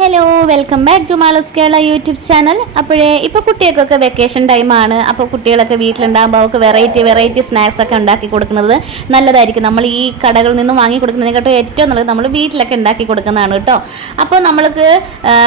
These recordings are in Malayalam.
Hello welcome back to Malos Kerala YouTube channel അപ്പോഴേ ഇപ്പോൾ കുട്ടികൾക്കൊക്കെ വെക്കേഷൻ ടൈമാണ് അപ്പോൾ കുട്ടികളൊക്കെ വീട്ടിലുണ്ടാകുമ്പോൾ അവർക്ക് വെറൈറ്റി വെറൈറ്റി സ്നാക്സ് ഒക്കെ ഉണ്ടാക്കി കൊടുക്കുന്നത് നല്ലതായിരിക്കും. നമ്മൾ ഈ കടകളിൽ നിന്ന് വാങ്ങി കൊടുക്കുന്നതിനെക്കാട്ടും ഏറ്റവും നല്ലത് നമ്മൾ വീട്ടിലൊക്കെ ഉണ്ടാക്കി കൊടുക്കുന്നതാണ് കേട്ടോ. അപ്പോൾ നമ്മൾക്ക്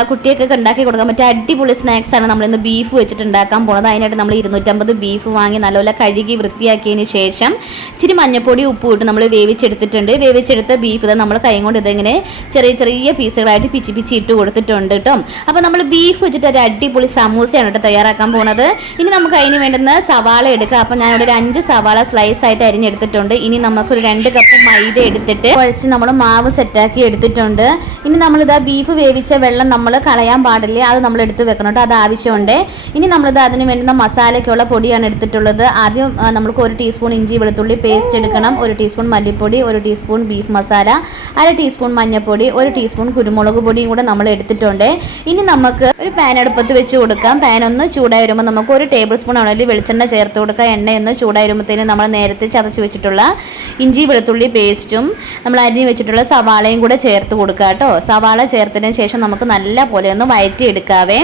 കുട്ടികൾക്കൊക്കെ ഉണ്ടാക്കി കൊടുക്കാൻ പറ്റിയ അടിപൊളി സ്നാക്സാണ് നമ്മളിന്ന് ബീഫ് വെച്ചിട്ട് ഉണ്ടാക്കാൻ പോണത്. അതിനായിട്ട് നമ്മൾ ഇരുന്നൂറ്റമ്പത് ബീഫ് വാങ്ങി നല്ലപോലെ കഴുകി വൃത്തിയാക്കിയതിന് ശേഷം ഇച്ചിരി മഞ്ഞപ്പൊടി ഉപ്പ് ഇട്ട് നമ്മൾ വേവിച്ചെടുത്തിട്ടുണ്ട്. വേവിച്ചെടുത്ത ബീഫ് നമ്മൾ കൈ കൊണ്ട് ഇതിങ്ങനെ ചെറിയ ചെറിയ പീസുകളായിട്ട് പിച്ചി പിച്ചി ഇട്ട് കൊടുത്തിട്ടുണ്ട് കേട്ടോ. അപ്പോൾ നമ്മൾ ബീഫ് വെച്ചിട്ട് ഒരു അടിപൊളി സമൂസയാണ് കേട്ടോ തയ്യാറാക്കാൻ പോണത്. ഇനി നമുക്ക് അതിന് വേണ്ടുന്ന സവാള എടുക്കുക അപ്പോൾ ഞാൻ ഇവിടെ ഒരു അഞ്ച് സവാള സ്ലൈസ് ആയിട്ട് അരിഞ്ഞെടുത്തിട്ടുണ്ട്. ഇനി നമുക്കൊരു രണ്ട് കപ്പ് മൈദ എടുത്തിട്ട് കുഴച്ച് നമ്മൾ മാവ് സെറ്റാക്കി എടുത്തിട്ടുണ്ട്. ഇനി നമ്മളിതാ ബീഫ് വേവിച്ച വെള്ളം നമ്മൾ കളയാൻ പാടില്ല. അത് നമ്മൾ എടുത്ത് വെക്കണം കേട്ടോ. അത് ആവശ്യമുണ്ട്. ഇനി നമ്മളിത് അതിന് വേണ്ടുന്ന മസാലയ്ക്കുള്ള പൊടിയാണ് എടുത്തിട്ടുള്ളത്. ആദ്യം നമുക്ക് ഒരു ടീസ്പൂൺ ഇഞ്ചി വെളുത്തുള്ളി പേസ്റ്റ് എടുക്കണം. ഒരു ടീസ്പൂൺ മല്ലിപ്പൊടി ഒരു ടീസ്പൂൺ ബീഫ് മസാല അര ടീസ്പൂൺ മഞ്ഞൾപ്പൊടി ഒരു ടീസ്പൂൺ കുരുമുളക് പൊടിയും കൂടെ നമ്മൾ എടുത്തിട്ടുണ്ട്. ഇനി നമുക്ക് ഒരു പാൻ അടുപ്പത്ത് വെച്ച് കൊടുക്കാം. പാൻ ഒന്ന് ചൂടായി വരുമ്പോൾ നമുക്ക് ഒരു ടേബിൾ സ്പൂൺ ആണെങ്കിൽ വെളിച്ചെണ്ണ ചേർത്ത് കൊടുക്കുക എണ്ണ ഒന്ന് ചൂടായി വരുമ്പോഴത്തേനും നമ്മൾ നേരത്തെ ചതച്ച് വെച്ചിട്ടുള്ള ഇഞ്ചി വെളുത്തുള്ളി പേസ്റ്റും നമ്മൾ അരിഞ്ഞ് വെച്ചിട്ടുള്ള സവാളയും കൂടെ ചേർത്ത് കൊടുക്കുക കേട്ടോ. സവാള ചേർത്തതിന് ശേഷം നമുക്ക് നല്ല പോലെ ഒന്ന് വയറ്റി എടുക്കാവേ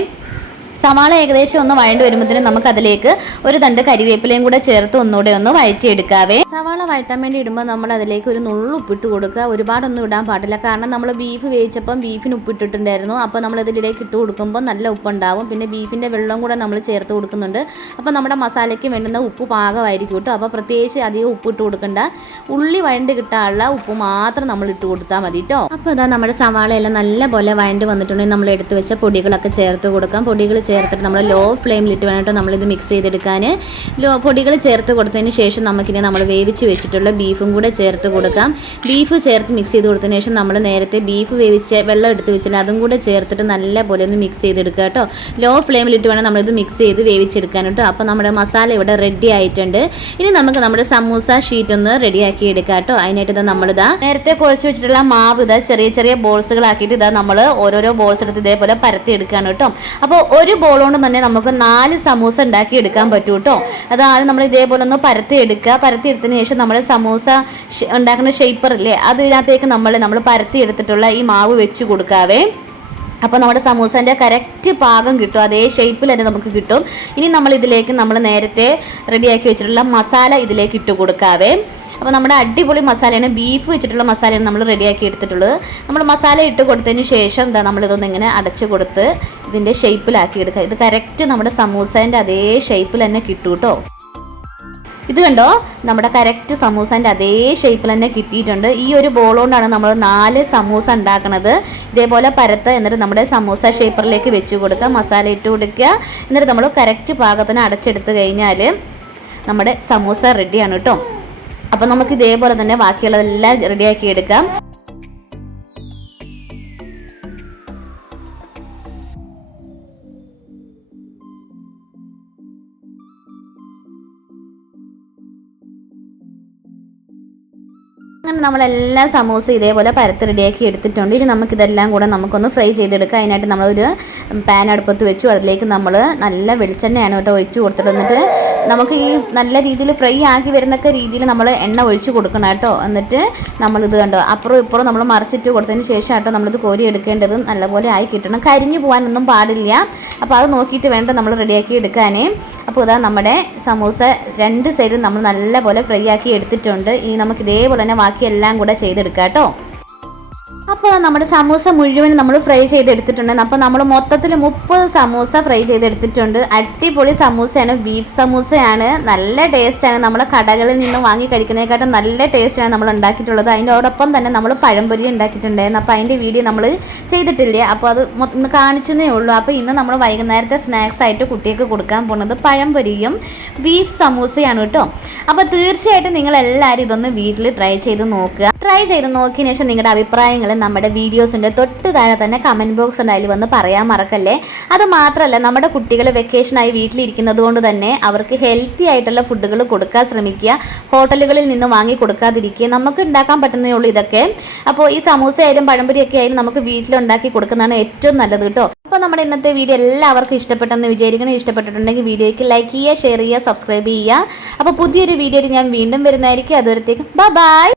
സവാള ഏകദേശം ഒന്ന് വഴണ്ട് വരുമ്പോഴത്തേനും നമുക്ക് അതിലേക്ക് ഒരു തണ്ട് കരിവേപ്പിലയും കൂടെ ചേർത്ത് ഒന്നുകൂടെ ഒന്ന് വഴറ്റിയെടുക്കാവേ. സവാള വഴറ്റാൻ വേണ്ടി ഇടുമ്പോൾ നമ്മൾ അതിലേക്ക് ഒരു നുള്ളു ഉപ്പിട്ട് കൊടുക്കുക. ഒരുപാടൊന്നും ഇടാൻ പാടില്ല. കാരണം നമ്മൾ ബീഫ് വേവിച്ചപ്പം ബീഫിന് ഉപ്പിട്ടിട്ടുണ്ടായിരുന്നു. അപ്പോൾ നമ്മൾ ഇതിലേക്ക് ഇട്ട് കൊടുക്കുമ്പോൾ നല്ല ഉപ്പുണ്ടാവും. പിന്നെ ബീഫിന്റെ വെള്ളം കൂടെ നമ്മൾ ചേർത്ത് കൊടുക്കുന്നുണ്ട്. അപ്പോൾ നമ്മുടെ മസാലയ്ക്ക് വേണ്ടുന്ന ഉപ്പ് പാകമായിരിക്കും കേട്ടോ അപ്പോൾ പ്രത്യേകിച്ച് അധികം ഉപ്പിട്ട് കൊടുക്കണ്ട. ഉള്ളി വഴണ്ട് കിട്ടാനുള്ള ഉപ്പ് മാത്രം നമ്മൾ ഇട്ട് കൊടുത്താൽ മതി കേട്ടോ അപ്പോൾ അതാ നമ്മുടെ സവാളയെല്ലാം നല്ല പോലെ വഴണ്ട് വന്നിട്ടുണ്ടെങ്കിൽ നമ്മൾ എടുത്ത് വെച്ച പൊടികളൊക്കെ ചേർത്ത് കൊടുക്കാം. പൊടികൾ ചേർത്തിട്ട് നമ്മൾ ലോ ഫ്ലെയിമിലിട്ട് വേണം കേട്ടോ നമ്മളിത് മിക്സ് ചെയ്തെടുക്കാൻ ലോ പൊടികൾ ചേർത്ത് കൊടുത്തതിന് ശേഷം നമുക്കിനി നമ്മൾ വേവിച്ച് വെച്ചിട്ടുള്ള ബീഫും കൂടെ ചേർത്ത് കൊടുക്കാം. ബീഫ് ചേർത്ത് മിക്സ് ചെയ്ത് കൊടുത്തതിന് ശേഷം നമ്മൾ നേരത്തെ ബീഫ് വേവിച്ച് വെള്ളം എടുത്ത് വെച്ചിട്ട് അതും കൂടെ ചേർത്തിട്ട് നല്ല പോലെ ഒന്ന് മിക്സ് ചെയ്തെടുക്കുക കേട്ടോ. ലോ ഫ്ലെയിമിലിട്ട് വേണം നമ്മളിത് മിക്സ് ചെയ്ത് വേവിച്ചെടുക്കാൻ കേട്ടോ. അപ്പോൾ നമ്മുടെ മസാല ഇവിടെ റെഡി ആയിട്ടുണ്ട്. ഇനി നമുക്ക് നമ്മുടെ സമൂസ ഷീറ്റ് ഒന്ന് റെഡിയാക്കി എടുക്കാം കേട്ടോ. അതിനായിട്ട് ഇതാ നമ്മളിതാ നേരത്തെ കുഴച്ച് വെച്ചിട്ടുള്ള മാവ് ഇതാ ചെറിയ ചെറിയ ബോൾസുകളാക്കിയിട്ട് ഇതാ നമ്മൾ ഓരോരോ ബോൾസ് എടുത്ത് ഇതേപോലെ പരത്തി എടുക്കുകയാണ് കേട്ടോ. അപ്പോൾ ഒരു ബോൾ കൊണ്ട് തന്നെ നമുക്ക് നാല് സമൂസ ഉണ്ടാക്കി എടുക്കാൻ പറ്റും കേട്ടോ അത് ആദ്യം നമ്മൾ ഇതേപോലെ ഒന്ന് പരത്തി എടുക്കുക പരത്തി എടുത്തതിന് ശേഷം നമ്മൾ സമൂസ ഉണ്ടാക്കുന്ന ഷേപ്പർ ഇല്ലേ അതിനകത്തേക്ക് നമ്മൾ നമ്മൾ പരത്തി എടുത്തിട്ടുള്ള ഈ മാവ് വെച്ച് കൊടുക്കാവേ. അപ്പോൾ നമ്മുടെ സമൂസേന്റെ കറക്റ്റ് പാകം കിട്ടും. അതേ ഷേപ്പിൽ തന്നെ നമുക്ക് കിട്ടും. ഇനി നമ്മൾ ഇതിലേക്ക് നമ്മൾ നേരത്തെ റെഡിയാക്കി വെച്ചിട്ടുള്ള മസാല ഇതിലേക്ക് ഇട്ട് കൊടുക്കാവേ. അപ്പോൾ നമ്മുടെ അടിപൊളി മസാലയാണ്. ബീഫ് വെച്ചിട്ടുള്ള മസാലയാണ് നമ്മൾ റെഡിയാക്കി എടുത്തിട്ടുള്ളത്. നമ്മൾ മസാല ഇട്ട് കൊടുത്തതിന് ശേഷം എന്താ നമ്മളിതൊന്ന് ഇങ്ങനെ അടച്ചു കൊടുത്ത് ഇതിന്റെ ഷേപ്പിലാക്കി എടുക്കുക. ഇത് കറക്റ്റ് നമ്മുടെ സമൂസേന്റെ അതേ ഷേപ്പിൽ തന്നെ കിട്ടും കേട്ടോ ഇത് കണ്ടോ? നമ്മുടെ കറക്റ്റ് സമൂസന്റെ അതേ ഷേപ്പിൽ തന്നെ കിട്ടിയിട്ടുണ്ട്. ഈ ഒരു ബോൾ കൊണ്ടാണ് നമ്മൾ നാല് സമൂസ ഉണ്ടാക്കുന്നത് ഇതേപോലെ പരത്ത് എന്നിട്ട് നമ്മുടെ സമൂസ ഷേപ്പറിലേക്ക് വെച്ച് കൊടുക്കുക. മസാല ഇട്ട് കൊടുക്കുക. എന്നിട്ട് നമ്മൾ കറക്റ്റ് പാകത്തിന് അടച്ചെടുത്ത് കഴിഞ്ഞാൽ നമ്മുടെ സമൂസ റെഡിയാണ് കേട്ടോ അപ്പോൾ നമുക്ക് ഇതേപോലെ തന്നെ ബാക്കിയുള്ളതെല്ലാം റെഡിയാക്കി എടുക്കാം. അങ്ങനെ നമ്മളെല്ലാ സമൂസ ഇതേപോലെ പരത്ത് റെഡിയാക്കി എടുത്തിട്ടുണ്ട്. ഇനി നമുക്കിതെല്ലാം കൂടെ നമുക്കൊന്ന് ഫ്രൈ ചെയ്തെടുക്കാം. അതിനായിട്ട് നമ്മളൊരു പാൻ അടുപ്പത്ത് വെച്ചു. അതിലേക്ക് നമ്മൾ നല്ല വെളിച്ചെണ്ണയാണ് കേട്ടോ ഒഴിച്ച് കൊടുത്തിട്ട് എന്നിട്ട് നമുക്ക് ഈ നല്ല രീതിയിൽ ഫ്രൈ ആക്കി വരുന്നൊക്കെ രീതിയിൽ നമ്മൾ എണ്ണ ഒഴിച്ച് കൊടുക്കണം കേട്ടോ. എന്നിട്ട് നമ്മളിത് കണ്ടോ അപ്പുറം ഇപ്പുറം നമ്മൾ മറിച്ചിട്ട് കൊടുത്തതിന് ശേഷം കേട്ടോ നമ്മളിത് കോരി എടുക്കേണ്ടത് നല്ലപോലെ ആയി കിട്ടണം. കരിഞ്ഞു പോകാനൊന്നും പാടില്ല. അപ്പോൾ അത് നോക്കിയിട്ട് വേണ്ട നമ്മൾ റെഡിയാക്കി എടുക്കാനേ. അപ്പോൾ ഇതാ നമ്മുടെ സമൂസ രണ്ട് സൈഡും നമ്മൾ നല്ലപോലെ ഫ്രൈ ആക്കി എടുത്തിട്ടുണ്ട്. ഈ നമുക്ക് ഇതേപോലെ തന്നെ എല്ലാം കൂടെ ചെയ്തെടുക്കാം കേട്ടോ അപ്പോൾ നമ്മുടെ സമൂസ മുഴുവൻ നമ്മൾ ഫ്രൈ ചെയ്തെടുത്തിട്ടുണ്ട് അപ്പോൾ നമ്മൾ മൊത്തത്തിൽ മുപ്പത് സമൂസ ഫ്രൈ ചെയ്തെടുത്തിട്ടുണ്ട്. അടിപൊളി സമൂസയാണ്. ബീഫ് സമൂസയാണ്. നല്ല ടേസ്റ്റാണ് നമ്മൾ കടകളിൽ നിന്ന് വാങ്ങി കഴിക്കുന്നതിനെക്കാട്ടും നല്ല ടേസ്റ്റാണ് നമ്മൾ ഉണ്ടാക്കിയിട്ടുള്ളത്. അതിനോടൊപ്പം തന്നെ നമ്മൾ പഴംപൊരി ഉണ്ടാക്കിയിട്ടുണ്ടായിരുന്നു. അപ്പോൾ അതിന്റെ വീഡിയോ നമ്മൾ ചെയ്തിട്ടില്ലേ? അപ്പോൾ അത് ഒന്ന് കാണിച്ചതേ ഉള്ളൂ. അപ്പോൾ ഇന്ന് നമ്മൾ വൈകുന്നേരത്തെ സ്നാക്സ് ആയിട്ട് കുട്ടികൾക്ക് കൊടുക്കാൻ പോകുന്നത് പഴംപൊരിയും ബീഫ് സമൂസയാണ് കേട്ടോ. അപ്പോൾ തീർച്ചയായിട്ടും നിങ്ങളെല്ലാവരും ഇതൊന്ന് വീട്ടിൽ ട്രൈ ചെയ്ത് നോക്കുക. ട്രൈ ചെയ്ത് നോക്കിയതിന് ശേഷം നിങ്ങളുടെ അഭിപ്രായങ്ങൾ നമ്മുടെ വീഡിയോസിന്റെ തൊട്ട് താഴെ തന്നെ കമന്റ് ബോക്സ് ഉണ്ടായാലും വന്ന് പറയാൻ മറക്കല്ലേ? അത് മാത്രമല്ല നമ്മുടെ കുട്ടികൾ വെക്കേഷനായി വീട്ടിലിരിക്കുന്നത് കൊണ്ട് തന്നെ അവർക്ക് ഹെൽത്തി ആയിട്ടുള്ള ഫുഡുകൾ കൊടുക്കാൻ ശ്രമിക്കുക ഹോട്ടലുകളിൽ നിന്ന് വാങ്ങി കൊടുക്കാതിരിക്കുക. നമുക്ക് ഉണ്ടാക്കാൻ പറ്റുന്നേ ഉള്ളൂ ഇതൊക്കെ. അപ്പോൾ ഈ സമൂസ ആയാലും പഴംപൊരിയൊക്കെ ആയാലും നമുക്ക് വീട്ടിലുണ്ടാക്കി കൊടുക്കുന്നതാണ് ഏറ്റവും നല്ലത് കേട്ടോ. അപ്പോൾ നമ്മുടെ ഇന്നത്തെ വീഡിയോ എല്ലാവർക്കും ഇഷ്ടപ്പെട്ടെന്ന് വിചാരിക്കണം ഇഷ്ടപ്പെട്ടിട്ടുണ്ടെങ്കിൽ വീഡിയോയ്ക്ക് ലൈക്ക് ചെയ്യുക ഷെയർ ചെയ്യുക സബ്സ്ക്രൈബ് ചെയ്യുക. അപ്പോൾ പുതിയൊരു വീഡിയോയിൽ ഞാൻ വീണ്ടും വരുന്നതായിരിക്കും. അതുവരത്തേക്കും ബൈ